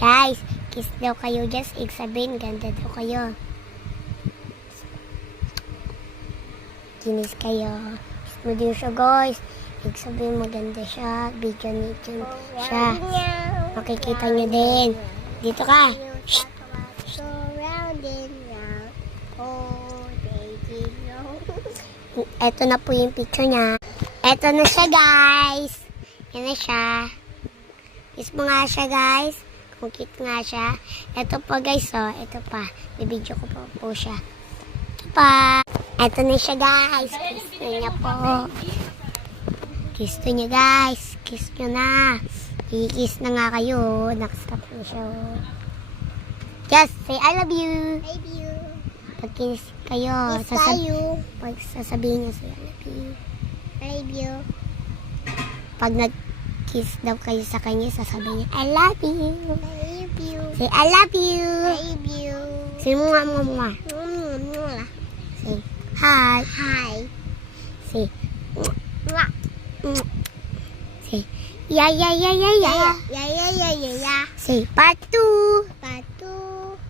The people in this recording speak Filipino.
Guys, kiss daw kayo. Just sabihin, ganda daw kayo. Kinis kayo. Kiss mo din siya, guys. Sabihin, maganda siya. Video niyo siya. Makikita niyo din. Dito ka. Shh. Eto na po yung picture niya. Eto na siya, guys. Yan na siya. Kiss mo nga siya, guys. Kung cute nga siya. Eto po, guys, oh. Eto pa. Bibidyo ko po siya. Ito pa. Eto na siya, guys. Kiss na niya po. Kiss to niya, guys. Kiss nyo na. I-kiss na nga kayo. Nakastop na siya. Just say, I love you. I love you. Pag kiss kayo, pag sasabihin niya say, I love you. I love you. Pag nag-kiss daw kayo sa kanya, sasabihin niya, I love you. I love you. Say, I love you. I love you. Say, mua. Say, hi. Hi. Say, Mwah. say, ya. Yeah. Say, part 2. Part